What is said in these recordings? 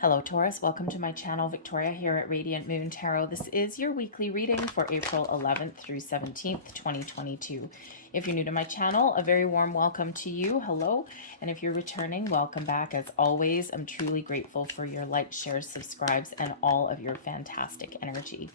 Hello Taurus, welcome to my channel. Victoria here at Radiant Moon Tarot. This is your weekly reading for April 11th through 17th, 2022. If you're new to my channel, a very warm welcome to you. Hello. And if you're returning, welcome back. As always, I'm truly grateful for your likes, shares, subscribes, and all of your fantastic energy.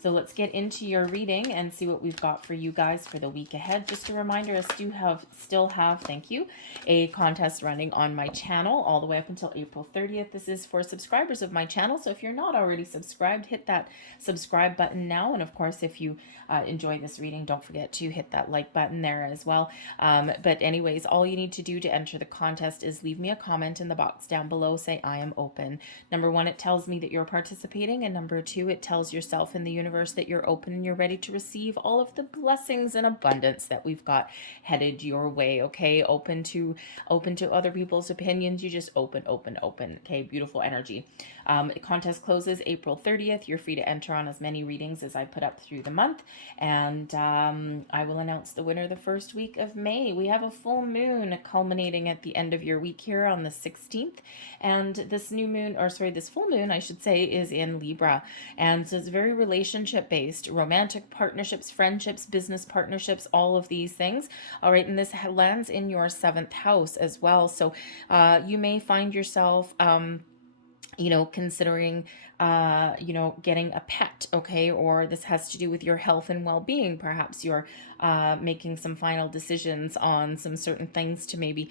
So let's get into your reading and see what we've got for you guys for the week ahead. Just a reminder, I still have, thank you, a contest running on my channel all the way up until April 30th. This is for subscribers of my channel. So if you're not already subscribed, hit that subscribe button now. And of course, if you enjoy this reading, don't forget to hit that like button there as well. But anyways, all you need to do to enter the contest is leave me a comment in the box down below. Say, I am open. Number one, it tells me that you're participating. And number two, it tells yourself in the universe that you're open and you're ready to receive all of the blessings and abundance that we've got headed your way. Okay, open to other people's opinions. You just open. Okay, beautiful energy. The contest closes April 30th. You're free to enter on as many readings as I put up through the month, and I will announce the winner the first week of May. We have a full moon culminating at the end of your week here on the 16th, and this full moon, I should say, is in Libra, and so it's very relationship based, romantic partnerships, friendships, business partnerships, all of these things. All right, and this lands in your 7th house as well. So you may find yourself considering, getting a pet, okay? Or this has to do with your health and well-being. Perhaps you're making some final decisions on some certain things to maybe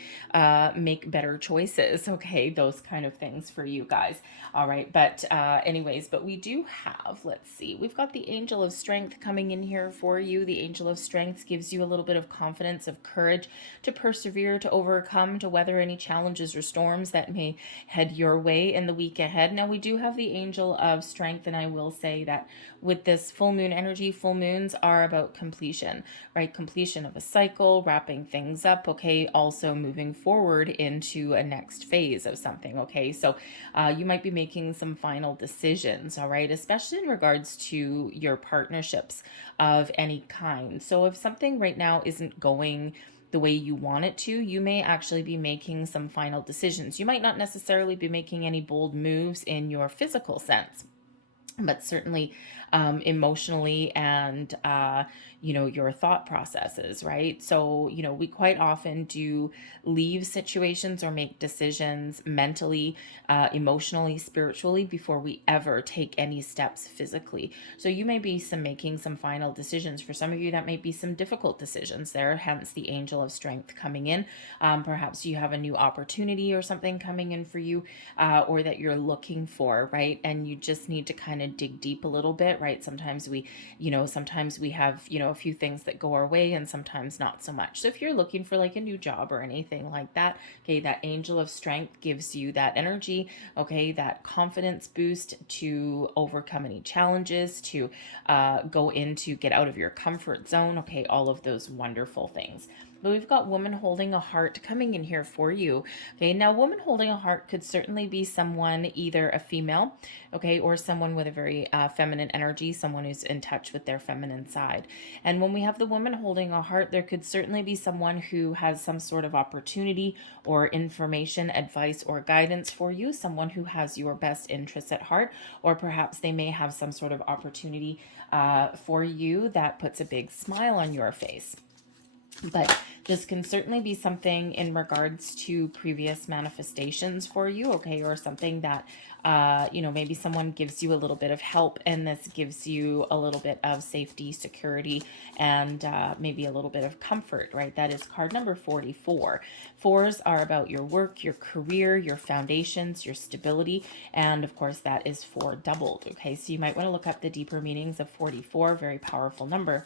make better choices, okay? Those kind of things for you guys. All right, but but we do have, let's see, we've got the Angel of Strength coming in here for you. The Angel of Strength gives you a little bit of confidence, of courage to persevere, to overcome, to weather any challenges or storms that may head your way in the week ahead. Now we do have the Angel of Strength, and I will say that with this full moon energy, full moons are about completion, right? Completion of a cycle, wrapping things up, okay? Also moving forward into a next phase of something, okay? So you might be making some final decisions, all right? Especially in regards to your partnerships of any kind. So if something right now isn't going the way you want it to, you may actually be making some final decisions. You might not necessarily be making any bold moves in your physical sense, but certainly emotionally and your thought processes, right? So we quite often do leave situations or make decisions mentally, emotionally, spiritually before we ever take any steps physically. So you may be making some final decisions. For some of you, that may be some difficult decisions there, hence the Angel of Strength coming in. Perhaps you have a new opportunity or something coming in for you, or that you're looking for, right? And you just need to kind of dig deep a little bit, right? Sometimes we have, a few things that go our way and sometimes not so much. So if you're looking for like a new job or anything like that, okay, that Angel of Strength gives you that energy, okay, that confidence boost to overcome any challenges, to get out of your comfort zone, okay, all of those wonderful things. But we've got Woman Holding a Heart coming in here for you. Okay, now Woman Holding a Heart could certainly be someone, either a female, okay, or someone with a very feminine energy, someone who's in touch with their feminine side. And when we have the Woman Holding a Heart, there could certainly be someone who has some sort of opportunity or information, advice, or guidance for you, someone who has your best interests at heart, or perhaps they may have some sort of opportunity for you that puts a big smile on your face. But this can certainly be something in regards to previous manifestations for you, okay, or something that, maybe someone gives you a little bit of help, and this gives you a little bit of safety, security, and maybe a little bit of comfort, right? That is card number 44. Fours are about your work, your career, your foundations, your stability, and of course that is 4 doubled, okay? So you might want to look up the deeper meanings of 44, very powerful number.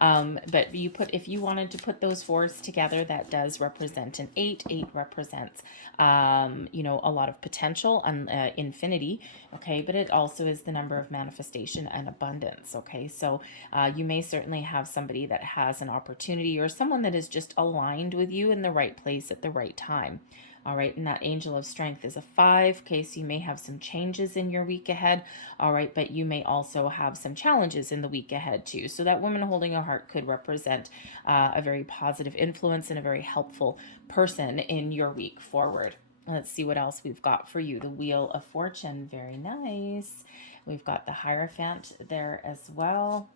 But if you wanted to put those 4s together, that does represent an 8. 8 represents, a lot of potential and infinity, okay? But it also is the number of manifestation and abundance, okay? So you may certainly have somebody that has an opportunity, or someone that is just aligned with you in the right place at the right time. All right, and that Angel of Strength is a 5. Okay, so you may have some changes in your week ahead. All right, but you may also have some challenges in the week ahead too. So that Woman Holding a Heart could represent a very positive influence and a very helpful person in your week forward. Let's see what else we've got for you. The Wheel of Fortune, very nice. We've got the Hierophant there as well.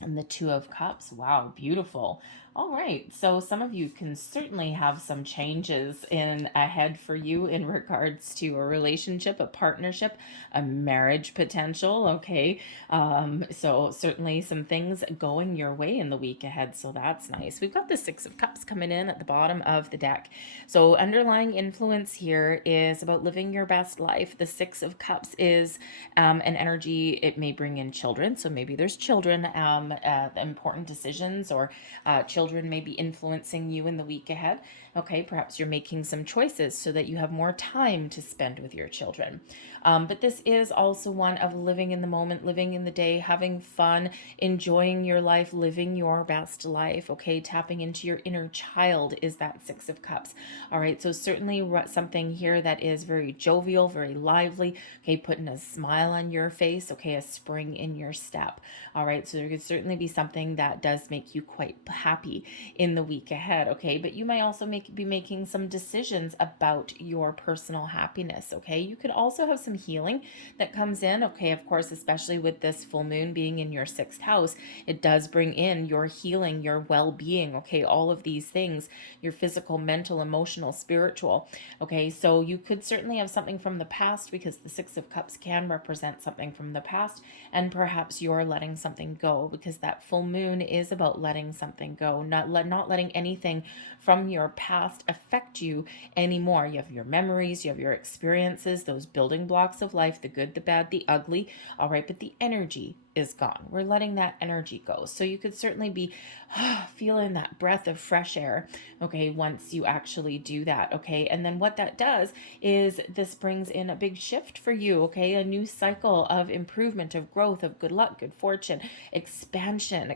And the Two of Cups. Wow, beautiful. All right. So some of you can certainly have some changes in ahead for you in regards to a relationship, a partnership, a marriage potential. Okay. So certainly some things going your way in the week ahead. So that's nice. We've got the Six of Cups coming in at the bottom of the deck. So underlying influence here is about living your best life. The Six of Cups is an energy. It may bring in children. So maybe there's children, important decisions, or children may be influencing you in the week ahead. Okay, perhaps you're making some choices so that you have more time to spend with your children. But this is also one of living in the moment, living in the day, having fun, enjoying your life, living your best life. Okay, tapping into your inner child is that Six of Cups. All right, so certainly something here that is very jovial, very lively. Okay, putting a smile on your face. Okay, a spring in your step. All right, so there could certainly be something that does make you quite happy in the week ahead. Okay, but you might also be making some decisions about your personal happiness. Okay, you could also have some healing that comes in. Okay, of course, especially with this full moon being in your sixth house, it does bring in your healing, your well-being. Okay, all of these things, your physical, mental, emotional, spiritual. Okay, so you could certainly have something from the past, because the Six of Cups can represent something from the past, and perhaps you're letting something go, because that full moon is about letting something go, not letting anything from your past affect you anymore. You have your memories, you have your experiences, those building blocks of life, the good, the bad, the ugly. All right, but the energy is gone. We're letting that energy go. So you could certainly be feeling that breath of fresh air, okay, once you actually do that, okay? And then what that does is this brings in a big shift for you, okay? A new cycle of improvement, of growth, of good luck, good fortune, expansion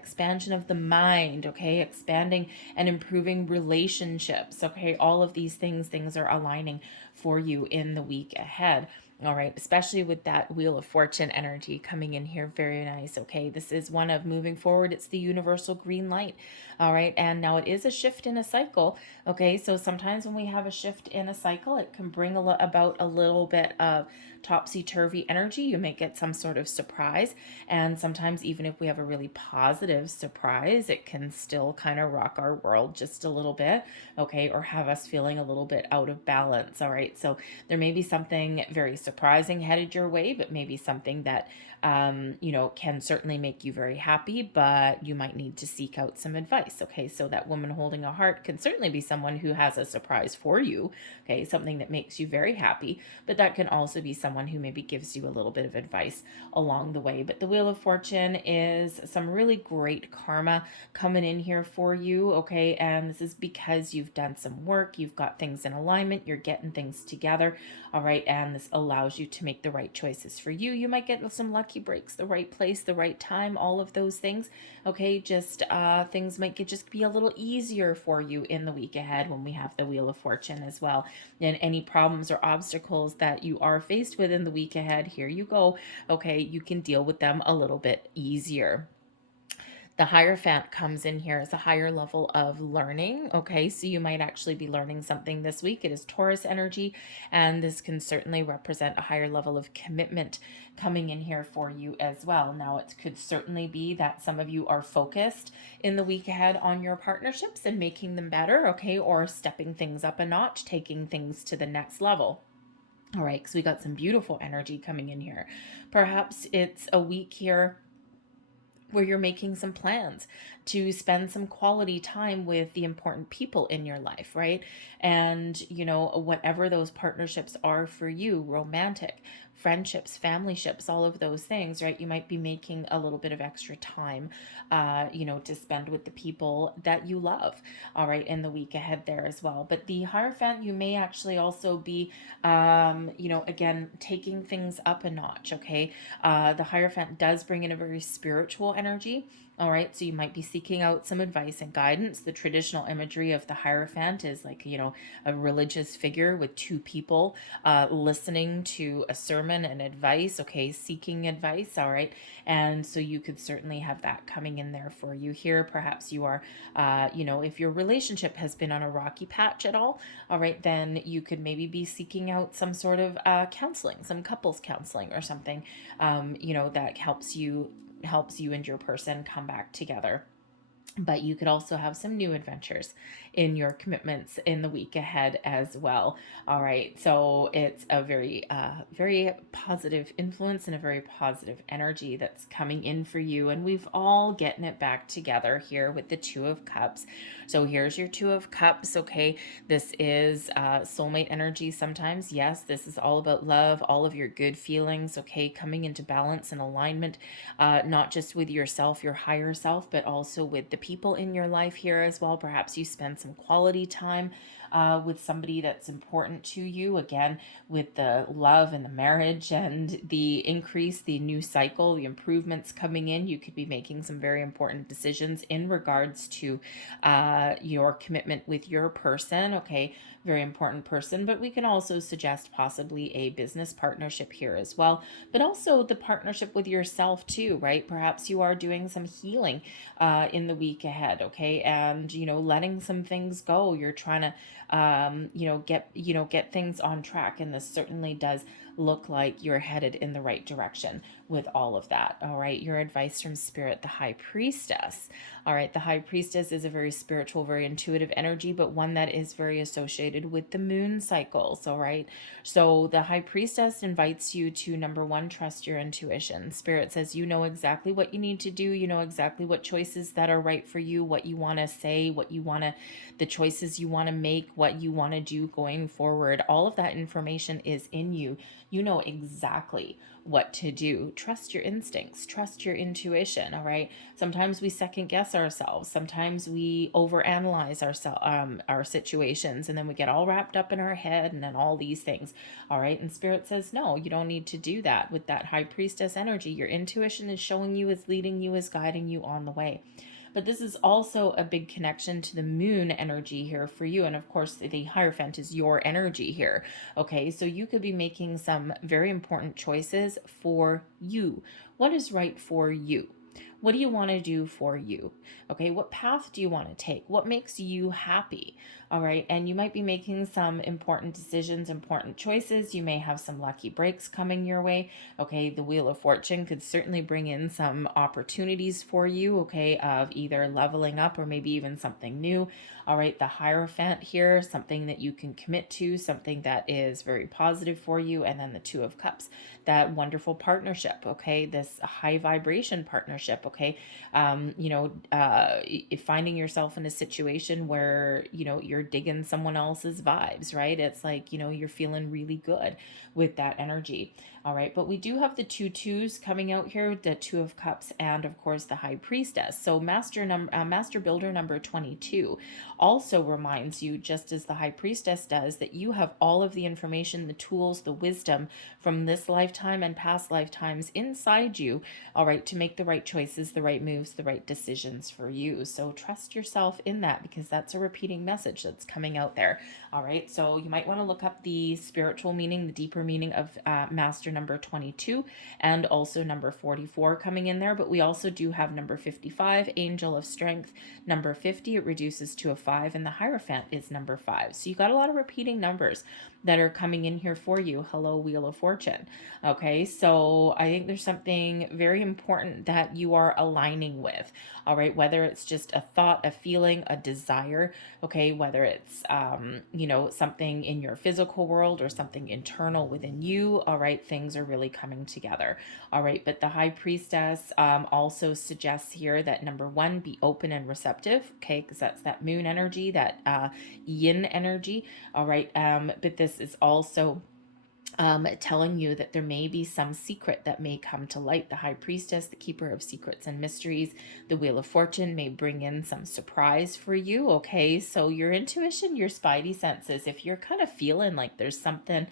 of the mind, okay? Expanding and improving relationships, okay? All of these things are aligning for you in the week ahead. All right, especially with that Wheel of Fortune energy coming in here. Very nice. Okay, this is one of moving forward. It's the universal green light. All right, and now it is a shift in a cycle. Okay, so sometimes when we have a shift in a cycle, it can bring about a little bit of topsy-turvy energy. You may get some sort of surprise, and sometimes even if we have a really positive surprise, it can still kind of rock our world just a little bit, okay, or have us feeling a little bit out of balance. All right, so there may be something very surprising headed your way, but maybe something that can certainly make you very happy, but you might need to seek out some advice. Okay, so that woman holding a heart can certainly be someone who has a surprise for you. Okay, something that makes you very happy, but that can also be someone who maybe gives you a little bit of advice along the way. But the Wheel of Fortune is some really great karma coming in here for you. Okay, and this is because you've done some work, you've got things in alignment, you're getting things together. All right, and this allows you to make the right choices for you. You might get some lucky breaks, the right place, the right time, all of those things. Okay, just things might just be a little easier for you in the week ahead when we have the Wheel of Fortune as well. And any problems or obstacles that you are faced with in the week ahead, here you go. Okay, you can deal with them a little bit easier. The Hierophant comes in here as a higher level of learning. Okay, so you might actually be learning something this week. It is Taurus energy, and this can certainly represent a higher level of commitment coming in here for you as well. Now, it could certainly be that some of you are focused in the week ahead on your partnerships and making them better, okay, or stepping things up a notch, taking things to the next level. All right, because we got some beautiful energy coming in here. Perhaps it's a week here where you're making some plans to spend some quality time with the important people in your life, right? And, whatever those partnerships are for you, romantic, friendships, family ships, all of those things, right? You might be making a little bit of extra time, to spend with the people that you love, all right, in the week ahead there as well. But the Hierophant, you may actually also be, again, taking things up a notch, okay? The Hierophant does bring in a very spiritual energy. All right, so you might be seeking out some advice and guidance. The traditional imagery of the Hierophant is like, a religious figure with two people listening to a sermon and advice, okay, seeking advice, all right. And so you could certainly have that coming in there for you here. Perhaps you are, if your relationship has been on a rocky patch at all right, then you could maybe be seeking out some sort of counseling, some couples counseling or something, that helps you and your person come back together. But you could also have some new adventures in your commitments in the week ahead as well. All right, so it's a very positive influence and a very positive energy that's coming in for you, and we've all getting it back together here with the Two of Cups. So here's your Two of Cups. Okay, this is soulmate energy. Sometimes, yes, this is all about love, all of your good feelings. Okay, coming into balance and alignment, not just with yourself, your higher self, but also with the people in your life here as well. Perhaps you spend some quality time with somebody that's important to you. Again, with the love and the marriage and the increase, the new cycle, the improvements coming in, you could be making some very important decisions in regards to your commitment with your person. Okay, very important person, but we can also suggest possibly a business partnership here as well, but also the partnership with yourself too, right? Perhaps you are doing some healing in the week ahead, okay, and letting some things go. You're trying to get things on track, and this certainly does look like you're headed in the right direction with all of that. All right, your advice from Spirit, the High Priestess. All right, the High Priestess is a very spiritual, very intuitive energy, but one that is very associated with the moon cycles. All right, so the High Priestess invites you to, number one, trust your intuition. Spirit says you know exactly what you need to do. You know exactly what choices that are right for you, what you want to say, the choices you want to make, what you want to do going forward. All of that information is in you. You know exactly what to do. Trust your instincts, trust your intuition. All right. Sometimes we second guess ourselves. Sometimes we overanalyze our situations, and then we get all wrapped up in our head and then all these things. All right. And Spirit says, no, you don't need to do that. With that High Priestess energy, your intuition is showing you, is leading you, is guiding you on the way. But this is also a big connection to the moon energy here for you. And of course, the Hierophant is your energy here. Okay, so you could be making some very important choices for you. What is right for you? What do you want to do for you? Okay, what path do you want to take? What makes you happy? All right, and you might be making some important decisions, important choices. You may have some lucky breaks coming your way. Okay, the Wheel of Fortune could certainly bring in some opportunities for you, okay, of either leveling up or maybe even something new. All right, the Hierophant here, something that you can commit to, something that is very positive for you. And then the Two of Cups, that wonderful partnership, okay, this high vibration partnership, okay. Finding yourself in a situation where, you're digging someone else's vibes, right? It's like, you're feeling really good with that energy. All right, but we do have the two twos coming out here, the Two of Cups, and of course the High Priestess. So Master Builder number 22 also reminds you, just as the High Priestess does, that you have all of the information, the tools, the wisdom from this lifetime and past lifetimes inside you, all right, to make the right choices, the right moves, the right decisions for you. So trust yourself in that, because that's a repeating message that's coming out there. All right, so you might want to look up the spiritual meaning, the deeper meaning of Master number 22, and also number 44 coming in there. But we also do have number 55, Angel of Strength. Number 50, it reduces to a 5, and the Hierophant is number 5. So you got a lot of repeating numbers that are coming in here for you. Hello, Wheel of Fortune. Okay, so I think there's something very important that you are aligning with. All right, whether it's just a thought, a feeling, a desire, okay, whether it's something in your physical world or something internal within you. All right, things are really coming together. All right, but the High Priestess also suggests here that number one, be open and receptive, okay, because that's that moon energy, that yin energy. All right, but this is also telling you that there may be some secret that may come to light. The High Priestess, the keeper of secrets and mysteries, the Wheel of Fortune may bring in some surprise for you. Okay, so your intuition, your spidey senses, if you're kind of feeling like there's something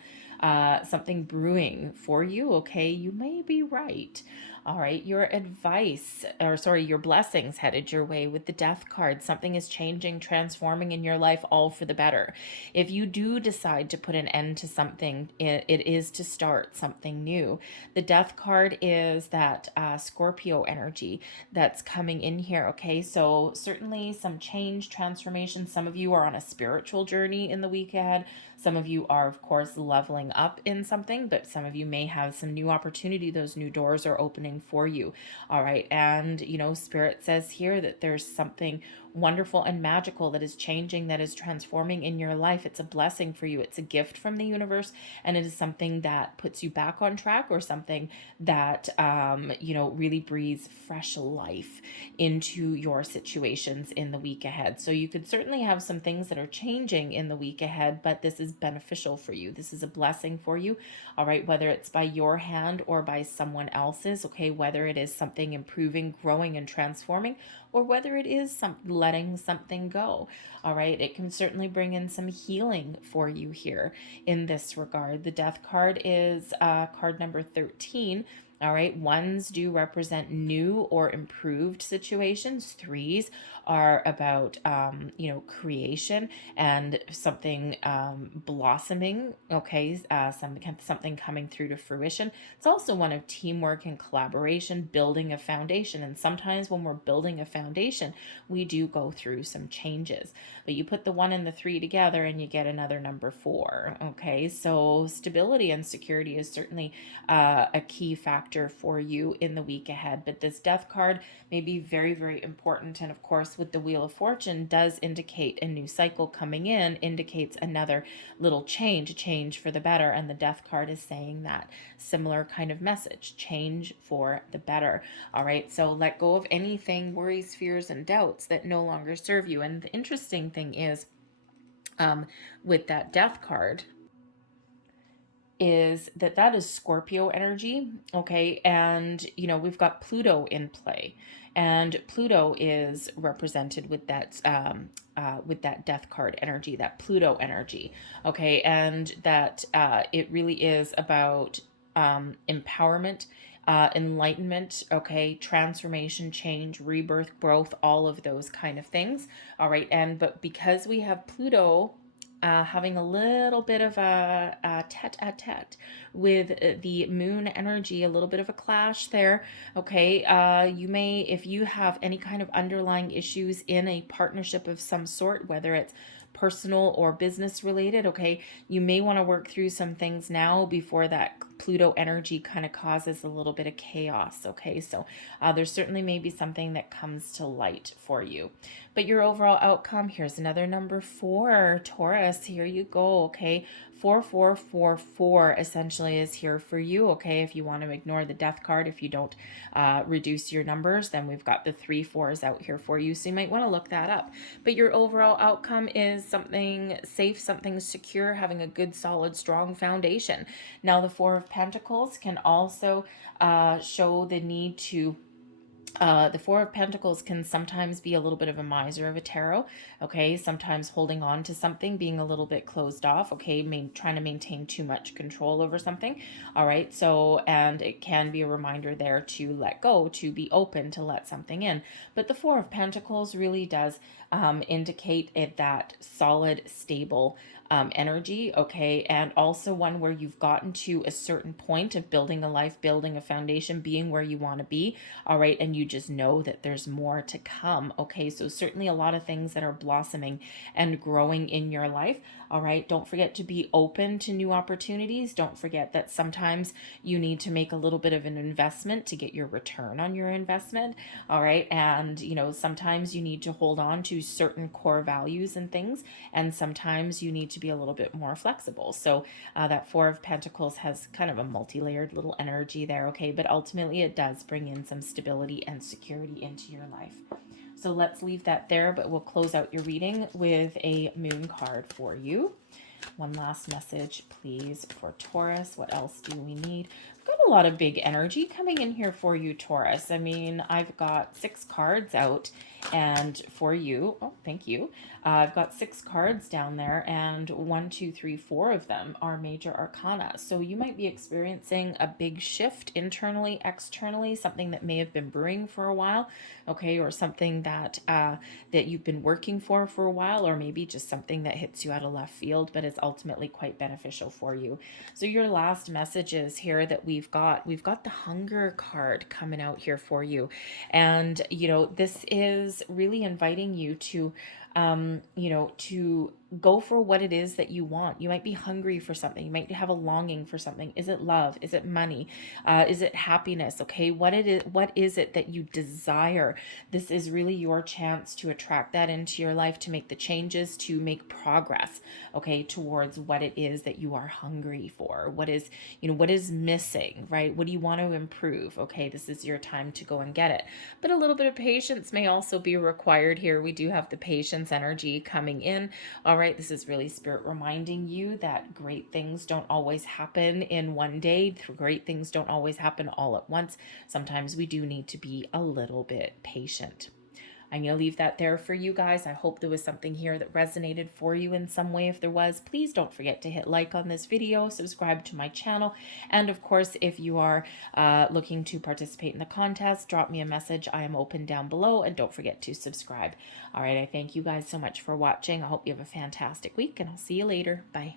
brewing for you, okay, you may be right. All right, your advice, or sorry, your blessings headed your way with the Death card. Something is changing, transforming in your life, all for the better. If you do decide to put an end to something, it is to start something new. The Death card is that Scorpio energy that's coming in here. Okay, so certainly some change, transformation. Some of you are on a spiritual journey in the week ahead. Some of you are, of course, leveling up in something, but some of you may have some new opportunity. Those new doors are opening for you. All right. And, Spirit says here that there's something wonderful and magical that is changing, that is transforming in your life. It's a blessing for you. It's a gift from the universe, and it is something that puts you back on track, or something that, really breathes fresh life into your situations in the week ahead. So you could certainly have some things that are changing in the week ahead, but this is beneficial for you. This is a blessing for you. All right. Whether it's by your hand or by someone else's, okay, whether it is something improving, growing, and transforming, or whether it is letting something go. All right, it can certainly bring in some healing for you here in this regard. The Death card is card number 13. All right, ones do represent new or improved situations. Threes are about, creation and something blossoming. Okay, something coming through to fruition. It's also one of teamwork and collaboration, building a foundation. And sometimes when we're building a foundation, we do go through some changes. But you put the 1 and the 3 together and you get another number 4. Okay, so stability and security is certainly a key factor for you in the week ahead. But this Death card may be very, very important. And of course, with the Wheel of Fortune, does indicate a new cycle coming in, indicates another little change, a change for the better. And the Death card is saying that similar kind of message, change for the better. All right, so let go of anything, worries, fears, and doubts that no longer serve you. And the interesting thing is, with that Death card, is that is Scorpio energy, okay? And we've got Pluto in play, and Pluto is represented with that Death card energy, that Pluto energy, okay? And that it really is about empowerment, enlightenment, okay, transformation, change, rebirth, growth, all of those kind of things. All right, but because we have Pluto having a little bit of a tete-a-tete with the moon energy, a little bit of a clash there. Okay, you may, if you have any kind of underlying issues in a partnership of some sort, whether it's personal or business related, okay, you may want to work through some things now before that Pluto energy kind of causes a little bit of chaos. Okay, so there's certainly maybe something that comes to light for you. But your overall outcome, here's another number 4, Taurus. Here you go. Okay, 4444 essentially is here for you. Okay, if you want to ignore the Death card, if you don't reduce your numbers, then we've got the 3 4s out here for you. So you might want to look that up. But your overall outcome is something safe, something secure, having a good, solid, strong foundation. Now, the 4 of Pentacles can also show the need to the 4 of Pentacles can sometimes be a little bit of a miser of a tarot, okay? Sometimes holding on to something, being a little bit closed off, okay? Trying to maintain too much control over something, all right? So, and it can be a reminder there to let go, to be open, to let something in. But the 4 of Pentacles really does indicate that solid, stable energy, okay? And also one where you've gotten to a certain point of building a life, building a foundation, being where you want to be, all right? And you just know that there's more to come, okay? So certainly a lot of things that are blossoming and growing in your life, all right? Don't forget to be open to new opportunities. Don't forget that sometimes you need to make a little bit of an investment to get your return on your investment, all right? And, sometimes you need to hold on to certain core values and things, and sometimes you need to be a little bit more flexible. So that 4 of Pentacles has kind of a multi-layered little energy there, okay? But ultimately it does bring in some stability and security into your life. So let's leave that there, but we'll close out your reading with a moon card for you. One last message, please, for Taurus. What else do we need? We've got a lot of big energy coming in here for you, Taurus. I mean, I've got 6 cards out and for you, oh, thank you. I've got 6 cards down there, and 1, 2, 3, 4 of them are major arcana. So you might be experiencing a big shift internally, externally, something that may have been brewing for a while, okay, or something that that you've been working for a while, or maybe just something that hits you out of left field, but is ultimately quite beneficial for you. So your last messages here that we've got the hunger card coming out here for you, and this is really inviting you to to go for what it is that you want. You might be hungry for something. You might have a longing for something. Is it love? Is it money? Is it happiness? Okay, what is it that you desire? This is really your chance to attract that into your life, to make the changes, to make progress, okay, towards what it is that you are hungry for. What is missing, right? What do you want to improve? Okay, this is your time to go and get it. But a little bit of patience may also be required here. We do have the patience energy coming in. All right, this is really spirit reminding you that great things don't always happen in one day. Great things don't always happen all at once. Sometimes we do need to be a little bit patient. I'm going to leave that there for you guys. I hope there was something here that resonated for you in some way. If there was, please don't forget to hit like on this video, subscribe to my channel, and of course, if you are looking to participate in the contest, drop me a message. I am open down below, and don't forget to subscribe. All right, I thank you guys so much for watching. I hope you have a fantastic week, and I'll see you later. Bye.